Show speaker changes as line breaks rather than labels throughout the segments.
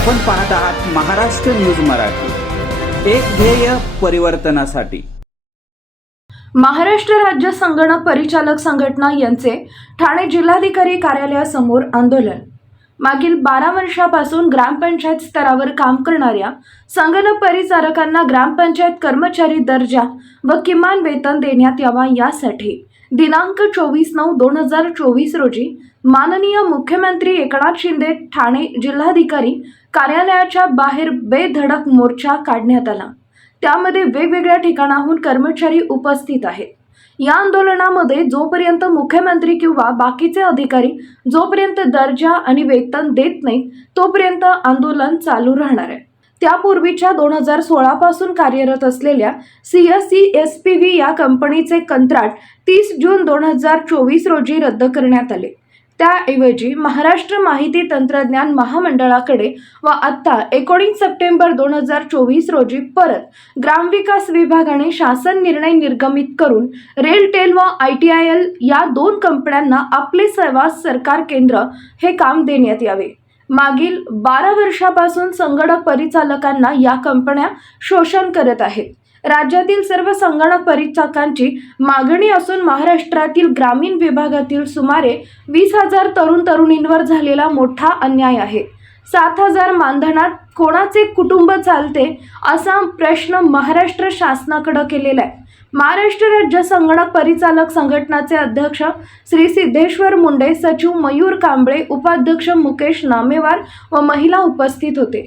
आपण पाहत आहात महाराष्ट्र न्यूज मराठी. एक ध्येय परिवर्तनासाठी.
महाराष्ट्र राज्य संगणक परिचालक संघटना यांचे ठाणे जिल्हाधिकारी कार्यालयासमोर आंदोलन. मागील बारा वर्षापासून ग्रामपंचायत स्तरावर काम करणाऱ्या संगणक परिचारकांना ग्रामपंचायत कर्मचारी दर्जा व किमान वेतन देण्यात यावा यासाठी दिनांक चोवीस नऊ दोन हजार चोवीस रोजी माननीय मुख्यमंत्री एकनाथ शिंदे ठाणे जिल्हाधिकारी कार्यालयाच्या बाहेर बेधडक मोर्चा काढण्यात आला. त्यामध्ये वेगवेगळ्या ठिकाणाहून कर्मचारी उपस्थित आहेत. या आंदोलनामध्ये जोपर्यंत मुख्यमंत्री किंवा बाकीचे अधिकारी जोपर्यंत दर्जा आणि वेतन देत नाहीत तोपर्यंत आंदोलन चालू राहणार आहे. त्यापूर्वीच्या दोन हजार सोळापासून कार्यरत असलेल्या C S C S P V या कंपनीचे कंत्राट तीस जून दोन हजार चोवीस रोजी रद्द करण्यात आले. त्याऐवजी महाराष्ट्र माहिती तंत्रज्ञान महामंडळाकडे व आत्ता एकोणीस सप्टेंबर दोन हजार चोवीस रोजी परत ग्रामविकास विभागाने शासन निर्णय निर्गमित करून रेलटेल व आय टी आय एल या दोन कंपन्यांना आपले सेवा सरकार केंद्र हे काम देण्यात यावे. मागील बारा वर्षापासून संगणक परिचालकांना या कंपन्या शोषण करत आहेत. राज्यातील सर्व संगणक परिचारकांची मागणी असून महाराष्ट्रातील ग्रामीण विभागातील सुमारे वीस हजार तरुण तरुणींवर झालेला मोठा अन्याय आहे. सात हजार मानधनात कोणाचे कुटुंब चालते असा प्रश्न महाराष्ट्र शासनाकडे केलेला आहे. महाराष्ट्र राज्य संगणक परिचालक संघटनाचे अध्यक्ष श्री सिद्धेश्वर मुंडे सचिव मयूर कांबळे उपाध्यक्ष मुकेश नामेवार व महिला उपस्थित होते.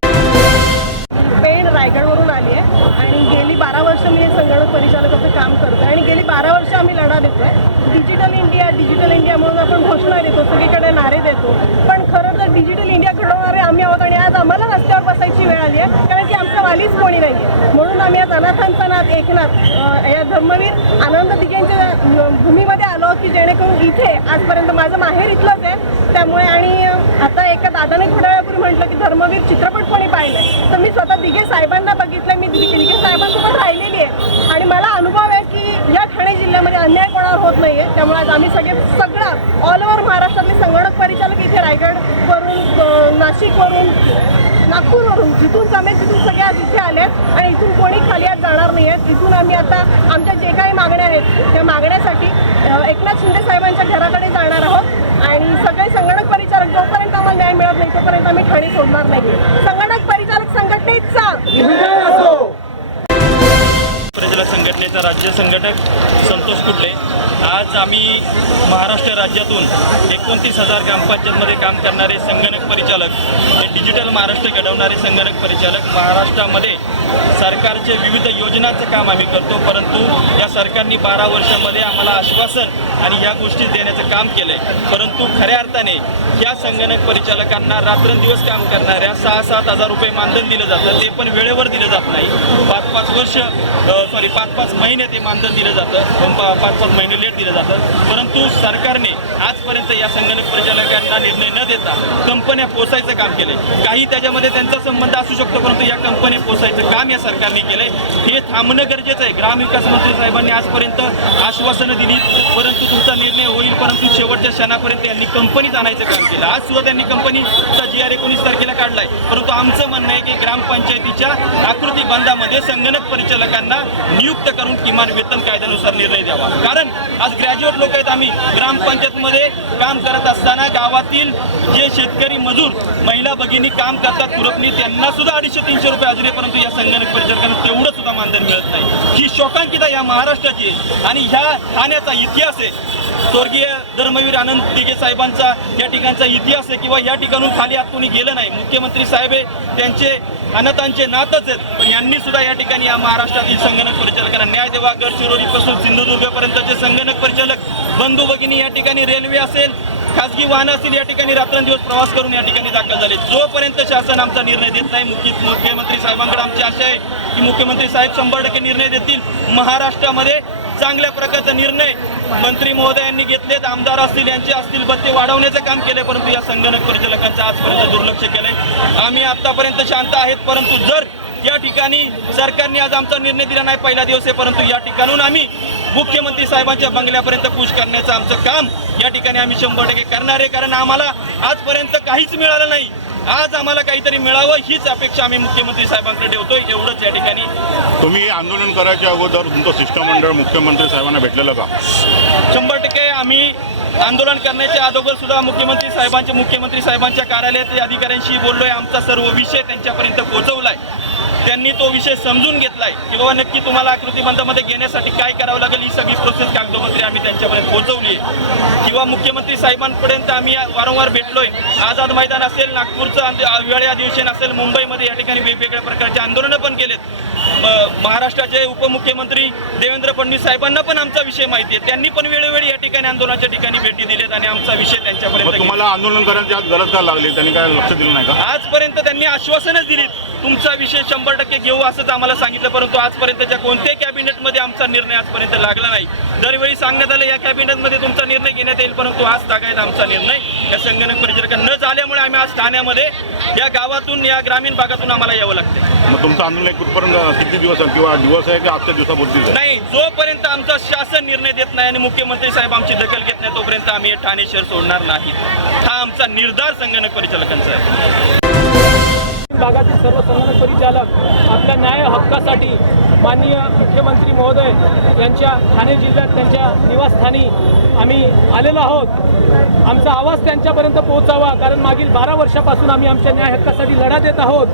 पेण रायगडवरून आली आहे. आणि गेली बारा वर्ष मी हे संगणक परिचालकाचं काम करतो आणि गेली बारा वर्ष आम्ही लढा देतो आहे डिजिटल इंडिया डिजिटल इंडिया म्हणून आपण घोषणा देतो सगळीकडे नारे देतो. पण खरं तर डिजिटल इंडिया घडवणारे आम्ही आहोत आणि आज आम्हाला रस्त्यावर बसायची वेळ आली आहे. कारण की आमच्या वालीच कोणी नाही आहे म्हणून आम्ही आज अनाथांचा नाथ एकनाथ या धर्मवीर आनंद दिघेंच्या भूमीमध्ये आलो की जेणेकरून इथे आजपर्यंत माझं माहेर इथलंच आहे. त्यामुळे आणि आता एका दादाने थोड्या वेळापूर्वी म्हटलं की धर्मवीर चित्रपट कोणी पाहिलं तर मी स्वतः दिघे साहेबांना बघितलं मी दिघे साहेबांसोबत राहिलेली आहे. आणि मला अनुभव आहे की या ठाणे जिल्ह्यामध्ये अन्याय कोणावर होत नाही आहे त्यामुळे आज आम्ही सगळे सगळं ऑल ओव्हर महाराष्ट्रातले संगणक परिचालक इथे रायगडवरून नाशिकवरून नागपूरवरून जिथून जमेल तिथून सगळे आज इथे आले आहेत. आणि इथून कोणी खाली आज जाणार नाही आहेत. इथून आम्ही आता आमच्या जे काही मागण्या आहेत त्या मागण्यासाठी एकनाथ शिंदे साहेबांच्या घराकडे जाणार आहोत. आणि सगळे संगणक परिचालक जोपर्यंत आम्हाला न्याय मिळत नाही तोपर्यंत आम्ही ठाणे सोडणार नाही. संगणक संघटनेचा
राज्य संघटक संतोष कुठले आज आम्ही महाराष्ट्र राज्यातून एकोणतीस हजार ग्रामपंचायतमध्ये काम करणारे संगणक परिचालक हे डिजिटल महाराष्ट्र घडवणारे संगणक परिचालक महाराष्ट्रामध्ये सरकारचे विविध योजनांचं काम आम्ही करतो. परंतु या सरकारने बारा वर्षामध्ये आम्हाला आश्वासन आणि ह्या गोष्टी देण्याचं काम केलं आहे परंतु खऱ्या अर्थाने या संगणक परिचालकांना रात्रंदिवस काम करणाऱ्या सहा सात हजार रुपये मानधन दिलं जातं. ते पण वेळेवर दिलं जात नाही. पाच पाच वर्ष सॉरी पाच पाच महिने ते मानधन दिलं जातं. पा- पाच पाच महिने लेट दिलं जातं. परंतु सरकारने आजपर्यंत या संगणक परिचालकांना निर्णय न देता कंपन्या पोसायचं काम केलंय. काही त्याच्यामध्ये त्यांचा संबंध असू शकतो परंतु या कंपन्या पोसायचं काम या सरकारने केलंय. हे थांबणं गरजेचं आहे. ग्रामविकास मंत्री साहेबांनी आजपर्यंत आश्वासनं दिली परंतु तुमचा निर्णय होईल परंतु शेवटच्या क्षणापर्यंत यांनी कंपनीत आणायचं काम केलं. आज सुद्धा त्यांनी कंपनीचा जी आर एकोणीस तारखेला काढलाय. परंतु आमचं म्हणणं आहे की ग्रामपंचायतीच्या आकृती बंधामध्ये संगणक परिचालकांना नियुक्त करून किमान वेतन कायद्यानुसार निर्णय द्यावा. कारण आज ग्रॅज्युएट लोक आहेत आम्ही. ग्रामपंचायतमध्ये काम करत असताना गावातील जे शेतकरी मजूर ज्या भगिनी काम करतात कुरपणी त्यांना सुद्धा अडीचशे तीनशे रुपये हजेरी परंतु या संगणक परिचारकांना तेवढं सुद्धा मानधन मिळत नाही. ही शोकांकिता या महाराष्ट्राची आहे. आणि ह्या ठाण्याचा इतिहास आहे. स्वर्गीय धर्मवीर आनंद दिघे साहेबांचा या ठिकाणचा इतिहास आहे किंवा या ठिकाणून खाली आत कोणी गेलं नाही. मुख्यमंत्री साहेब हे त्यांचे अनाथांचे नातच आहेत. पण यांनी सुद्धा या ठिकाणी या महाराष्ट्रातील संगणक परिचालकांना न्याय देवा गडचिरोलीपासून सिंधुदुर्गपर्यंतचे संगणक परिचालक बंधू भगिनी या ठिकाणी रेल्वे असेल खासगी वाहनं असतील या ठिकाणी रात्रंदिवस प्रवास करून या ठिकाणी दाखल झाले. जोपर्यंत शासन आमचा निर्णय देत नाही मुख्य मुख्यमंत्री साहेबांकडे आमची आशा आहे की मुख्यमंत्री साहेब शंभर टक्के निर्णय देतील. महाराष्ट्रामध्ये चांगल्या प्रकारचा निर्णय मंत्री महोदयांनी घेतलेत. आमदार असतील यांचे असतील बत्ते वाढवण्याचं काम केलंय परंतु या संगणक परिचालकांचं आजपर्यंत दुर्लक्ष केलंय. आम्ही आतापर्यंत शांत आहेत परंतु जर या ठिकाणी सरकारने आज आमचा निर्णय दिला नाही पहिला दिवस आहे परंतु या ठिकाणून आम्ही मुख्यमंत्री साहेबांच्या बंगल्यापर्यंत पुश करण्याचं आमचं काम या ठिकाणी आम्ही शंभर टक्के करणार आहे. कारण आम्हाला आजपर्यंत काहीच मिळालं नाही. आज आम्हाला काहीतरी मिळावं हीच अपेक्षा आम्ही मुख्यमंत्री साहेबांकडे ठेवतोय. एवढंच या ठिकाणी.
तुम्ही आंदोलन करायच्या अगोदर तुमचं शिष्टमंडळ मुख्यमंत्री साहेबांना भेटलेलं का?
शंभर टक्के आम्ही आंदोलन करण्याच्या अगोदर सुद्धा मुख्यमंत्री साहेबांच्या मुख्यमंत्री साहेबांच्या कार्यालयातील अधिकाऱ्यांशी बोललोय. आमचा सर्व विषय त्यांच्यापर्यंत पोहोचवलाय. त्यांनी तो विषय समजून घेतलाय की बाबा नक्की तुम्हाला आकृतीबंधामध्ये घेण्यासाठी काय करावं लागेल ही सगळी प्रोसेस कागदोपत्री आम्ही त्यांच्यापर्यंत पोहोचवली आहे किंवा मुख्यमंत्री साहेबांपर्यंत आम्ही वारंवार भेटलोय. आझाद मैदान असेल नागपूरचं हिवाळी अधिवेशन असेल मुंबईमध्ये या ठिकाणी वेगवेगळ्या प्रकारचे आंदोलनं पण केलेत. महाराष्ट्राचे उपमुख्यमंत्री देवेंद्र फडणवीस साहेबांना पण आमचा विषय माहिती आहे त्यांनी पण वेळोवेळी या ठिकाणी आंदोलनाच्या ठिकाणी भेटी दिलेत आणि आमचा विषय त्यांच्यापर्यंत.
तुम्हाला आंदोलन करायची आज गरज काय लागली? त्यांनी काय लक्ष दिलं नाही का?
आजपर्यंत त्यांनी आश्वासनच दिलीत. तुमचा विषय शंभर टक्के घेऊ असंच आम्हाला सांगितलं परंतु आजपर्यंतच्या कोणत्याही कॅबिनेटमध्ये आमचा निर्णय आजपर्यंत लागला नाही. दरवेळी सांगण्यात आलं या कॅबिनेटमध्ये तुमचा निर्णय घेण्यात येईल परंतु आज तागायत आमचा निर्णय या संगणक परिचारक न झाल्यामुळे आम्ही आज ठाण्यामध्ये या गावातून या ग्रामीण भागातून आम्हाला यावं लागतं
मग तुमचं आंदोलन कुठपर्यंत किती दिवस आहे किंवा दिवस आहे की आजच्या दिवसापुरतीच आहे?
नाही जोपर्यंत आमचा शासन निर्णय देत नाही आणि मुख्यमंत्री साहेब आमची दखल घेत नाही तोपर्यंत आम्ही ठाणे शहर सोडणार नाही. हा आमचा निर्धार संगणक परिचालकांचा आहे.
भागातील सर्व संगणक परिचालक आपल्या न्याय हक्कासाठी माननीय मुख्यमंत्री महोदय यांच्या ठाणे जिल्ह्यात त्यांच्या निवासस्थानी आम्ही आलेलो आहोत. आमचा आवाज त्यांच्यापर्यंत पोहोचावा कारण मागील बारा वर्षापासून आम्ही आमच्या न्याय हक्कासाठी लढा देत आहोत.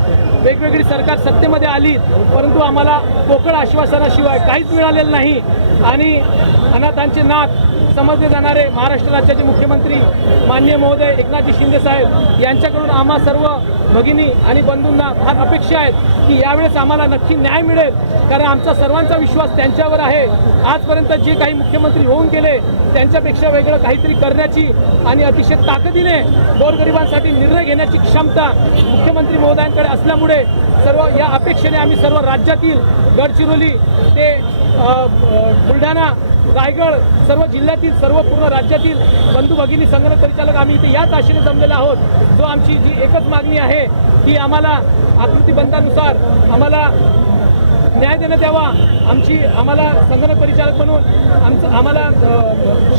वेगवेगळी सरकार सत्तेमध्ये आली परंतु आम्हाला पोकळ आश्वासनाशिवाय काहीच मिळालेलं नाही. आणि अनाथांचे नाक समजले जाणारे महाराष्ट्र राज्याचे मुख्यमंत्री माननीय महोदय एकनाथजी शिंदे साहेब यांच्याकडून आम्हा सर्व भगिनी आणि बंधूंना फार अपेक्षा आहेत की यावेळेस आम्हाला नक्की न्याय मिळेल. कारण आमचा सर्वांचा विश्वास त्यांच्यावर आहे. आजपर्यंत जे काही मुख्यमंत्री होऊन गेले त्यांच्यापेक्षा वेगळं काहीतरी करण्याची आणि अतिशय ताकदीने गोरगरिबांसाठी निर्णय घेण्याची क्षमता मुख्यमंत्री महोदयांकडे असल्यामुळे सर्व या अपेक्षेने आम्ही सर्व राज्यातील गडचिरोली ते बुलढाणा रायगड सर्व जिल्ह्यातील सर्व पूर्ण राज्यातील बंधू भगिनी संगणक परिचालक आम्ही इथे याच आशेने जमलेलो आहोत. जो आमची जी एकच मागणी आहे की आम्हाला आकृतीबंधानुसार आम्हाला न्याय देण्यात यावा आमची आम्हाला संगणक परिचालक म्हणून आमचं आम्हाला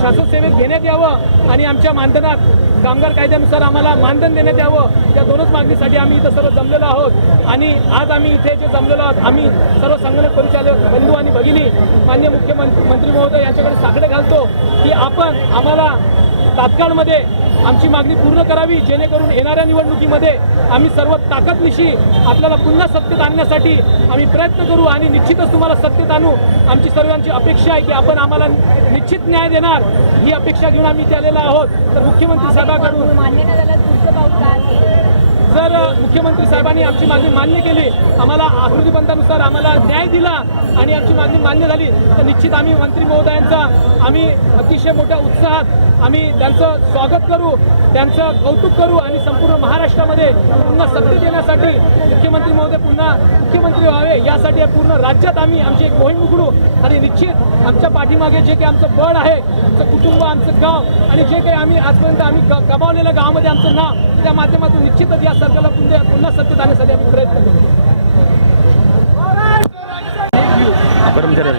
शासन सेवेत घेण्यात यावं आणि आमच्या मानधनात कामगार कायद्यानुसार आम्हाला मानधन देण्यात यावं. या दोनच मागणीसाठी आम्ही इथं सर्व जमलेलो आहोत. आणि आज आम्ही इथे जे जमलेलो आहोत आम्ही सर्व संगणक परिचालक बंधू आणि भगिनी मान्य मुख्यमंत्री मंत्री महोदय यांच्याकडे साकडे घालतो की आपण आम्हाला तात्काळमध्ये आमची मागणी पूर्ण करावी जेणेकरून येणाऱ्या निवडणुकीमध्ये आम्ही सर्व ताकदनिशी आपल्याला पुन्हा सत्तेत आणण्यासाठी आम्ही प्रयत्न करू आणि निश्चितच तुम्हाला सत्तेत आणू. आमची सर्वांची अपेक्षा आहे की आपण आम्हाला निश्चित न्याय देणार. ही अपेक्षा घेऊन आम्ही इथे आलेलो आहोत. तर मुख्यमंत्री साहेबांकडून जर मुख्यमंत्री साहेबांनी आमची मागणी मान्य केली आम्हाला आकृतीबंधानुसार आम्हाला न्याय दिला आणि आमची मागणी मान्य झाली तर निश्चित आम्ही मंत्री महोदयांचा आम्ही अतिशय मोठ्या उत्साहात आम्ही त्यांचं स्वागत करू त्यांचं कौतुक करू संपूर्ण महाराष्ट्रामध्ये पुन्हा सत्य देण्यासाठी मुख्यमंत्री महोदय पुन्हा मुख्यमंत्री व्हावे यासाठी या पूर्ण राज्यात आम्ही आमची एक मोहीम उघडू. आणि निश्चित आमच्या पाठीमागे जे काही आमचं बळ आहे आमचं कुटुंब आमचं गाव आणि जे काही आम्ही आजपर्यंत आम्ही ग- गमावलेल्या गावामध्ये आमचं नाव त्या माध्यमातून निश्चितच या सरकारला पुन्हा पुन्हा सत्तेत आणण्यासाठी आम्ही प्रयत्न करू.
अ, कर्मचारी